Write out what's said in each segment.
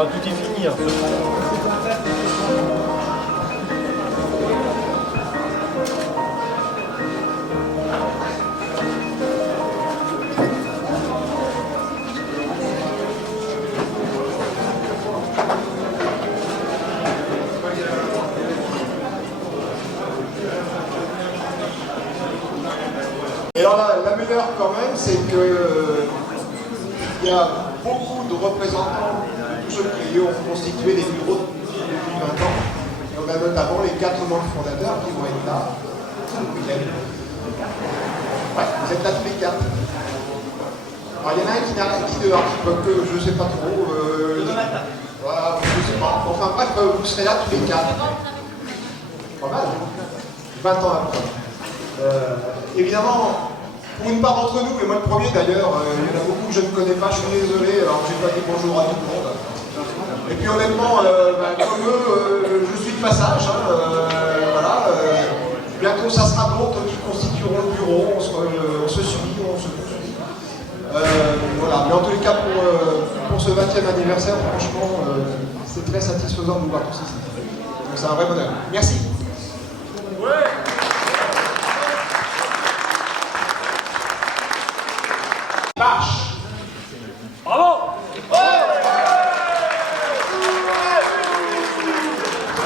Tout est fini. Hein. Et alors la meilleure quand même, c'est que il y a beaucoup de représentants de tous ceux qui ont constitué des bureaux depuis 20 ans. Et on a notamment les 4 membres fondateurs qui vont être là ce week-end. Ouais, vous êtes là tous les 4. Alors il y en a un qui n'a rien dit de que je ne sais pas trop. Voilà, je ne sais pas. Enfin bref, vous serez là tous les 4. Pas mal, 20 ans après. Évidemment, pour une part d'entre nous, et moi le premier d'ailleurs, il y en a beaucoup que je ne connais pas, je suis désolé, alors je n'ai pas dit bonjour à tout le monde. Et puis honnêtement, comme eux, je suis de passage, hein, voilà. Bientôt ça sera d'autres qui constitueront le bureau, on se suit, on se poursuit. Voilà, mais en tous les cas, pour ce 20e anniversaire, franchement, c'est très satisfaisant de vous voir tous ici. Donc c'est un vrai bonheur. Merci. Ouais. Vache. Bravo.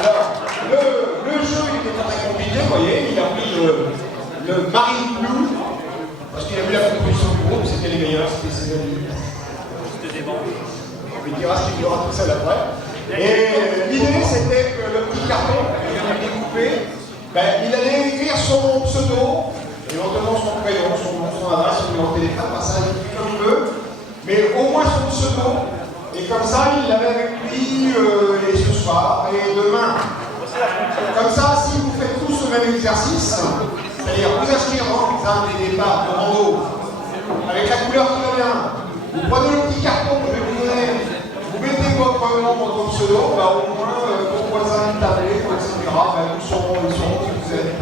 Alors, le jeu il était pas très compliqué, vous voyez, il a pris le Marine Blue, parce qu'il a vu la composition du groupe, c'était les meilleurs, c'était ses amis. C'était des bancs. On lui dira ce qu'il y aura tout seul après. Et l'idée c'était que le petit carton qu'il avait découpé, il allait écrire son pseudo, éventuellement son prénom, son nom, son adresse, son numéro de téléphone, ça il écrit comme il veut, mais au moins son pseudo, et comme ça il l'avait avec lui et ce soir et demain. Comme ça, si vous faites tous ce même exercice, c'est-à-dire vous inscrire dans l'examen des départs de rando, avec la couleur qui va bien, vous prenez le petit carton que je vais vous donner, vous mettez votre nom, votre pseudo, au moins vos voisins, tablés, etc., ils sauront qui vous êtes.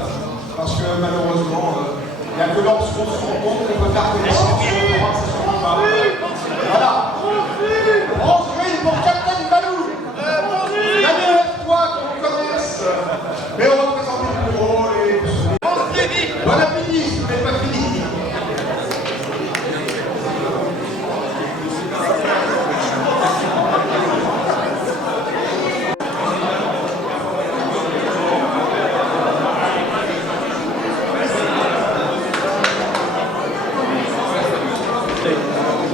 Parce que malheureusement, il n'y a que lorsqu'on se rend compte qu'on peut faire connaissance sur le droit que ça se rend pas. Voilà. France Green pour Captain Balou. Daniel F3 qu'on connaisse. Mais on va présenter le bureau et... Bon appétit, si vous n'avez pas fini.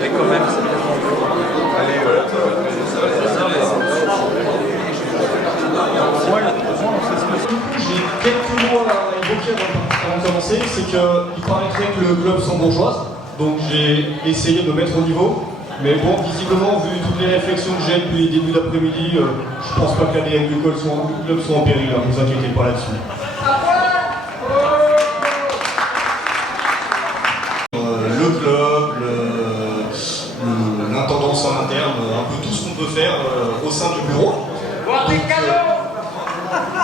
Mais quand même, c'est bien. Allez, voilà. J'ai quelques mots à évoquer avant de commencer, c'est qu'il paraîtrait que le club sembourgeoise, donc j'ai essayé de me mettre au niveau, mais bon, visiblement, vu toutes les réflexions que j'ai depuis le début d'après-midi, je pense pas que l'ADN du club soit en péril, ne vous inquiétez pas là-dessus. Le club, l'intendance en interne, un peu tout ce qu'on peut faire au sein du bureau.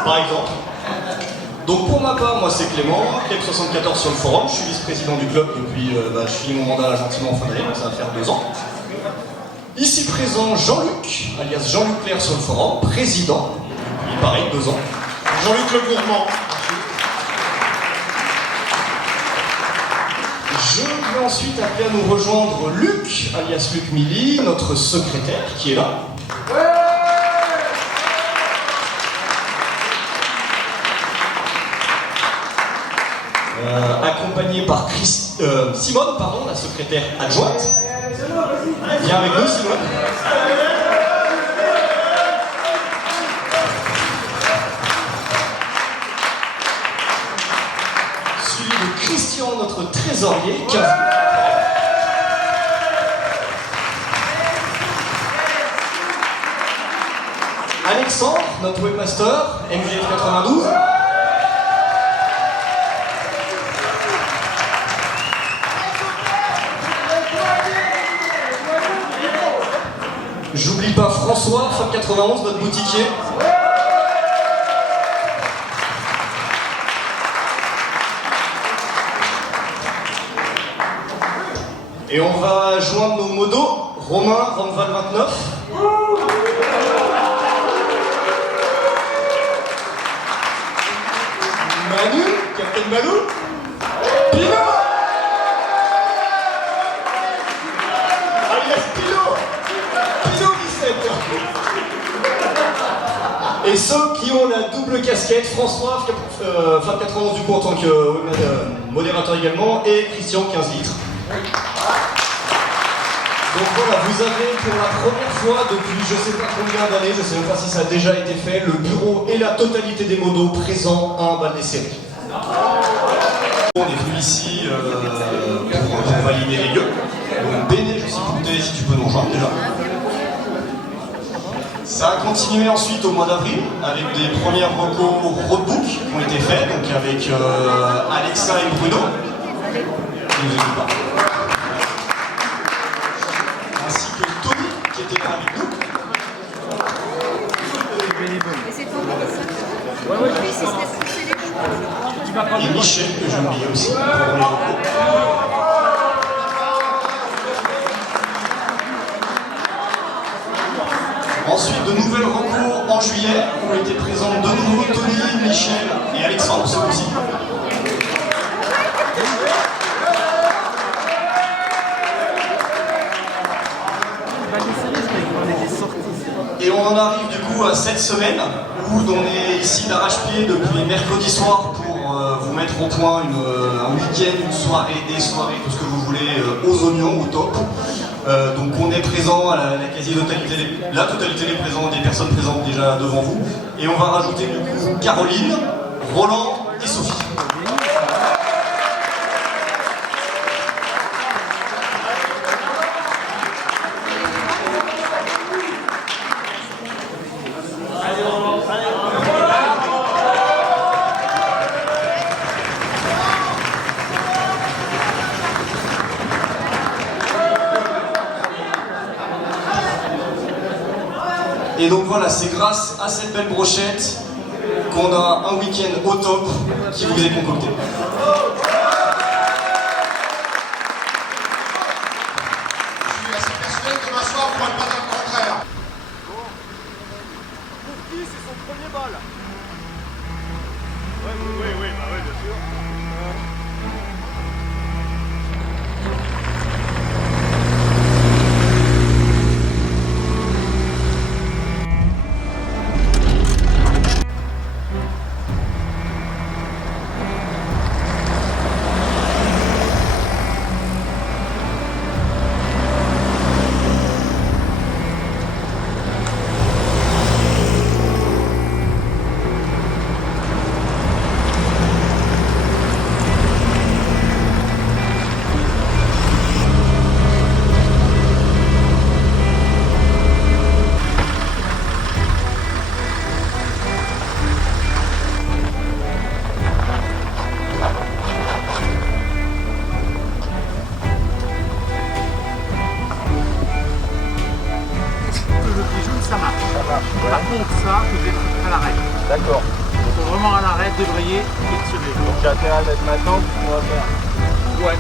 Par exemple. Donc pour ma part, moi c'est Clément, Clem74 sur le forum, je suis vice-président du club depuis, je finis mon mandat gentiment en fin d'année, donc ça va faire 2 ans. Ici présent Jean-Luc, alias Jean-Luc Claire sur le forum, président, depuis pareil 2 ans. Jean-Luc Le Gourmand. Je vais ensuite appeler à nous rejoindre Luc, alias Luc Milly, notre secrétaire qui est là. Accompagné par Simone, pardon, la secrétaire adjointe. Viens avec nous, Simone. Suivi de Christian, notre trésorier, 15 minutes. Alexandre, notre webmaster, MGF 92. J'oublie pas François, Fab 91, notre boutiquier. Et on va joindre nos modos, Romain, Ramval 29. Manu, Captain Balou. Pino, alias Pino. Pino 17. Et ceux qui ont la double casquette, François, Fab 91 du coup en tant que modérateur également, et Christian 15 litres. Donc voilà, vous avez pour la première fois depuis je sais pas combien d'années, je sais même pas si ça a déjà été fait, le bureau et la totalité des modos présents à un bal des séries. On est venu ici pour valider les lieux. Donc Béné, je suis compté si tu peux nous rejoindre déjà. Ça a continué ensuite au mois d'avril avec des premières recos roadbook qui ont été faits, donc avec Alexa et Bruno. Ils nous écoutent pas. Ainsi que Tony qui était là avec nous. Et Michel que j'ai oublié aussi pour les recos. Ensuite, de nouvelles recos en juillet ont été présentes de nouveau Tony, Michel et Alexandre ce coup-ci. Et on en arrive du coup à cette semaine où on est ici d'arrache-pied depuis mercredi soir pour vous mettre au point un week-end, une soirée, des soirées, tout ce que vous voulez, aux oignons, au top. Donc on est présent à la quasi-totalité des présents, des personnes présentes déjà devant vous. Et on va rajouter du coup Caroline, Roland et Sophie. Et donc voilà, c'est grâce à cette belle brochette qu'on a un week-end au top qui vous est concocté. Je suis assez persuadé que demain soir, vous ne pourrez pas dire le contraire. Pour qui c'est son premier bal? Oui, bah oui, bien sûr. contre ça que d'être à l'arrêt. D'accord. Il faut vraiment à l'arrêt, débrayer et tirer. Donc j'ai intérêt à mettre maintenant qu'on va faire. Ouais.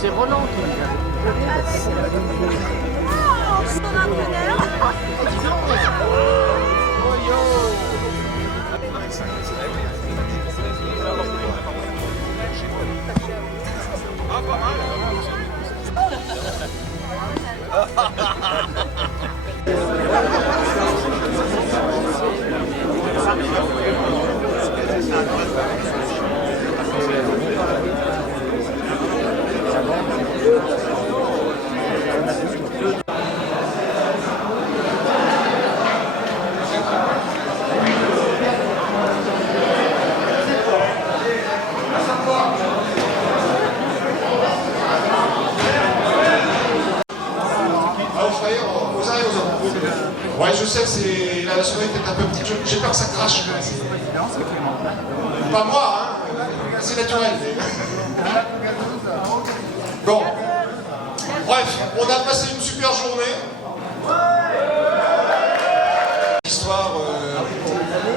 C'est Roland qui nous a. Son entraîneur. Ouais, je sais, c'est la nationalité est un peu petite, j'ai peur que ça crache. Pas moi, hein, c'est naturel. Bon, bref, on a passé une super journée.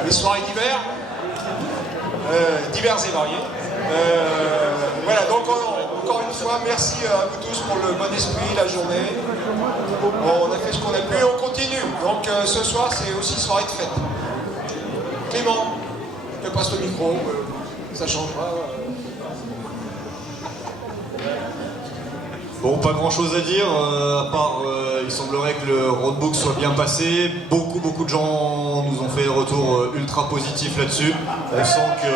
Les soirées d'hiver, diverses et variées. Voilà, donc encore une fois, merci à vous tous pour le bon esprit, la journée. Bon, on a fait ce qu'on a pu et on continue. Donc ce soir, c'est aussi soirée de fête. Clément, je te passe le micro, ça changera. Bon, pas grand chose à dire, à part il semblerait que le roadbook soit bien passé. Beaucoup de gens nous ont fait des retours ultra positifs là-dessus. On sent que...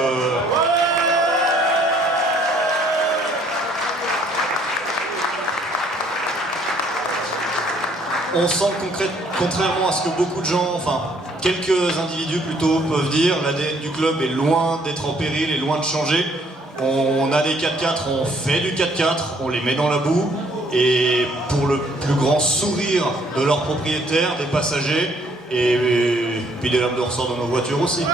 On sent que contrairement à ce que beaucoup de gens, enfin quelques individus plutôt peuvent dire, l'ADN du club est loin d'être en péril, est loin de changer. On a des 4x4, on fait du 4x4, on les met dans la boue, et pour le plus grand sourire de leurs propriétaires, des passagers, et puis des lames de ressort dans nos voitures aussi.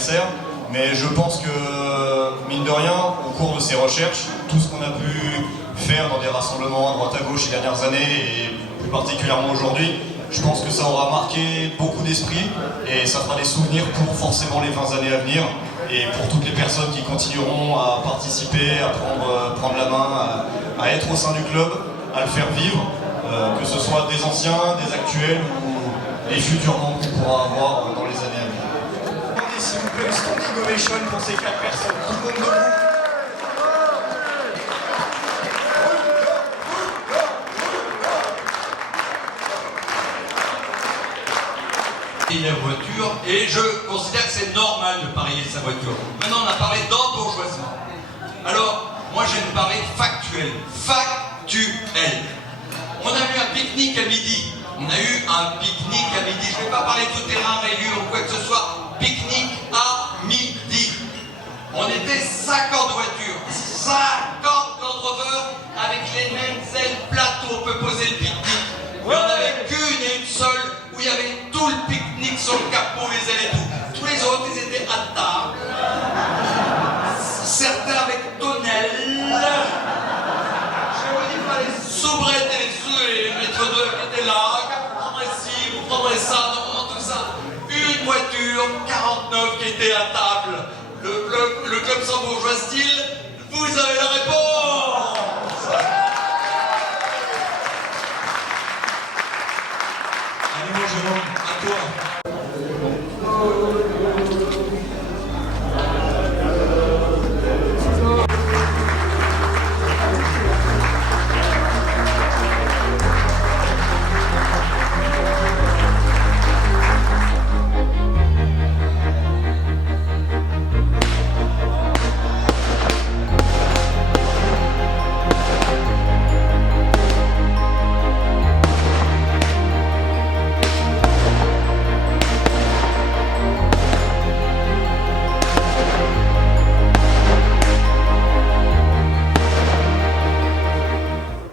anniversaire. Mais je pense que, mine de rien, au cours de ces recherches, tout ce qu'on a pu faire dans des rassemblements à droite à gauche ces dernières années, et plus particulièrement aujourd'hui, je pense que ça aura marqué beaucoup d'esprits et ça fera des souvenirs pour forcément les 20 années à venir et pour toutes les personnes qui continueront à participer, à prendre la main, à être au sein du club, à le faire vivre, que ce soit des anciens, des actuels ou les futurs membres qu'on pourra avoir dans les années à venir. S'il vous plaît, une standing ovation pour ces 4 personnes. Tout le monde debout. La voiture, et je considère que c'est normal de parier sa voiture. Maintenant, on a parlé d'embourgeoisement. Alors, moi, je vais me parler factuel. Factuel. On a eu un pique-nique à midi. On a eu un pique-nique à midi. Je ne vais pas parler tout terrain, rayure ou quoi que ce soit. Pique-nique à midi. On était 50 voitures. 50 Land Rover avec les mêmes ailes plateaux. On peut poser le pique-nique. Mais on n'avait qu'une et une seule où il y avait tout le pique-nique sur le capot, les ailes et tout. Tous les autres, ils étaient à table. Certains avec tonnelle. Je vous dis pas les soubrettes et les maîtres d'œuvre qui étaient là. Vous prendrez ci, vous prendrez ça, non, tout ça. Une voiture, 49 qui était à table. Le club sans bourgeois style.